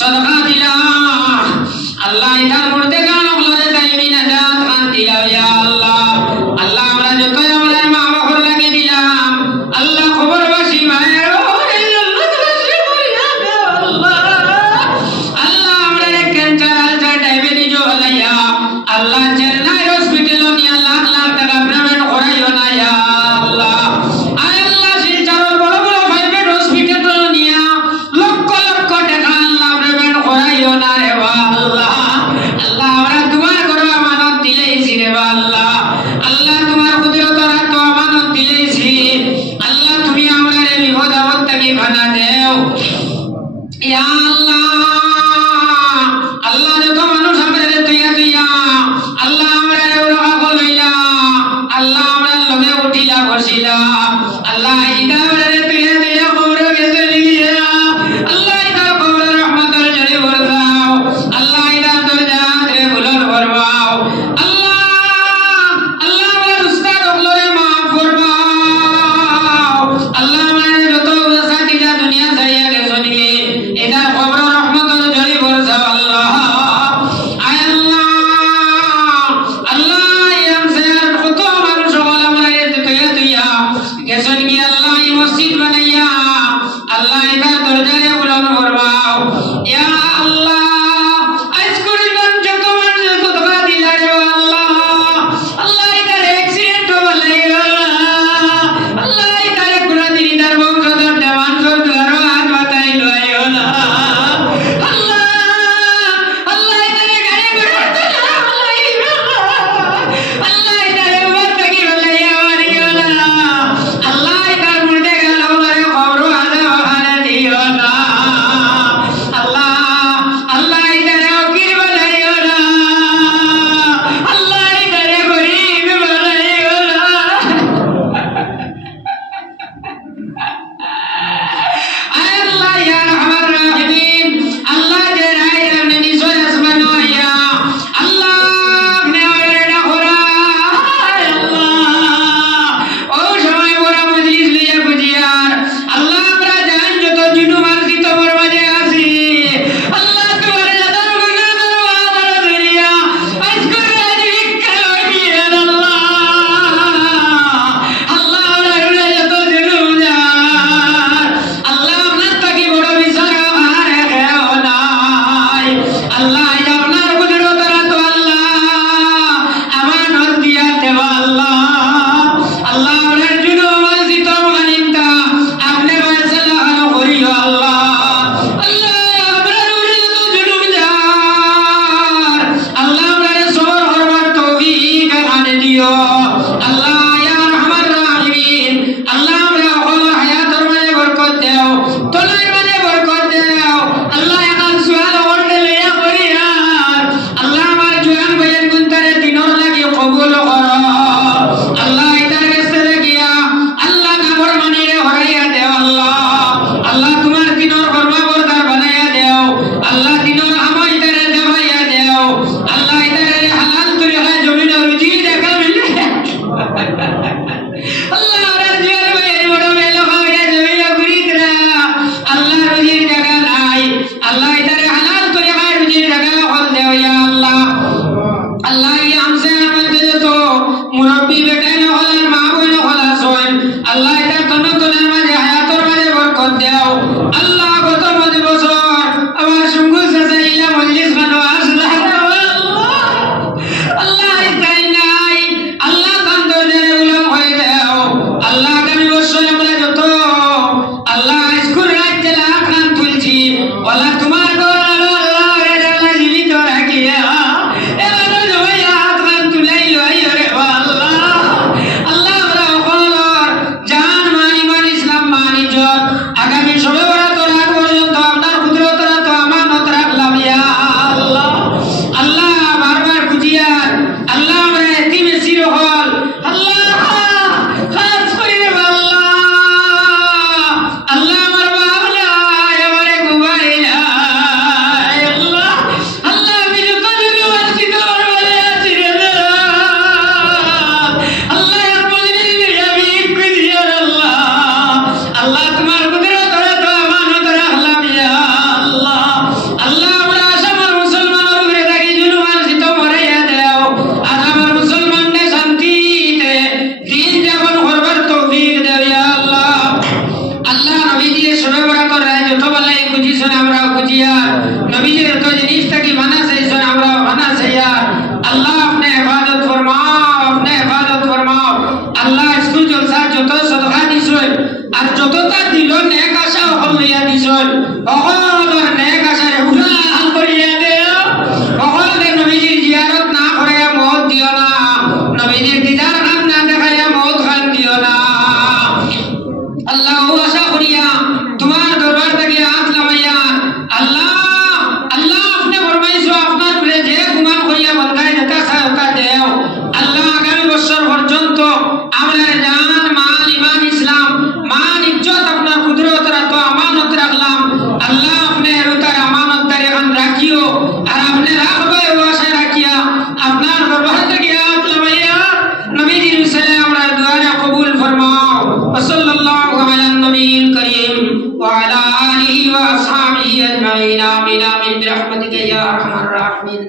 সদকা দিলাম আল্লাহ ইদার মুর্দে গানগুলোরে দাইমি নাজাত খান দিলাও ইয়া আল্লাহ আল্লাহ আমরা যত আমরা মা বাবার লাগি দিলাম আল্লাহ খবরবাসী মায়ের আল্লাহ আমরা ক্যান্সার আলসার ডায়াবেটিস হলাইয়া আল্লাহ চেন্নাই হসপিটাল নিয়া লাখ লাখ টাকা পেমেন্ট করাইও না ইয়া আল্লাহ আয় আল্লাহ শিলচরের বড় বড় প্রাইভেট হসপিটাল নিয়া লক্ষ লক্ষ টাকা আল্লাহ পেমেন্ট করাইও না রে আল্লাহ আল্লাহ আমরা তোমার ঘরে আমানত দিলেইছি রে আল্লাহ আল্লাহ তোমার কুদরতের হাতে আমানত দিলেইছি আল্লাহ তুমি আমাদের বিপদ আপদ থেকে বাঁচা দেও ইয়া আল্লাহ আল্লাহ যত মানুষ আমাদের তুইয়া আল্লাহ আমরা রক্ষা করলাইলা আল্লাহ আমরা লগে উঠিলা বসিলা আল্লাহ ইদা আমাদের তুইয়া কবরে গেছে লিয়া আল্লাহ ইদা কবরে রহমতের জড়ি ভরদাও আল্লাহ ইদা দরজাত রে বুলন্দ ফরমাও আল্লাহ আল্লাহ আমার উস্তাদ ওগুলোরে মাফ ফরমাও আল্লাহ আমাদের যত সাথীরা দুনিয়া ছাড়িয়া গেছে এটার দিয়া নবীজির তো জিনিস থেকে মানা চাইছেন আমরা মানা চাইয়া আল্লাহ আপনি হেফাজত ফরমাও আল্লাহ স্কুল জলসা যত সদকা দিছেন আর যতটা দিল নেক আশা হল লইয়া দিছেন সকলের নেক আশারে উড়াল করিয়া দেও সকলে নবীজির জিয়ারত না করিয়া মত দিও না নবীজির দিদার খান না দেখাইয়া মত খান দিও না আল্লাহ আশা করিয়া তোমার দরবার থেকে হাত লাগাইয়া আল্লাহ আপনি ফরমাইছো আপনার প্রে যে গুমান করিয়া বন্ধাই যেটা চায় ওটা দেও আল্লাহ আগামী বছর পর্যন্ত আমরা জান মাল ইমান ইসলাম মান ইজ্জত আপনার কুদরতের তো আমানত রাখলাম আল্লাহ আপনি এর আমানত দারি এখন রাখিও আর আপনি রাখবে ও আশা রাখিয়া আপনার দরবার থেকে হাত লাগাইয়া নবীজির সালাম আমরা দুআ কবুল ফরমাও সাল্লাল্লাহু আলা নবীল করিম ওয়া আলা আলিহি ওয়া আসহাবিহি আজমাইন আমিন আমিন বিরহমাতিকা ইয়া আরহামার রাহিমিন।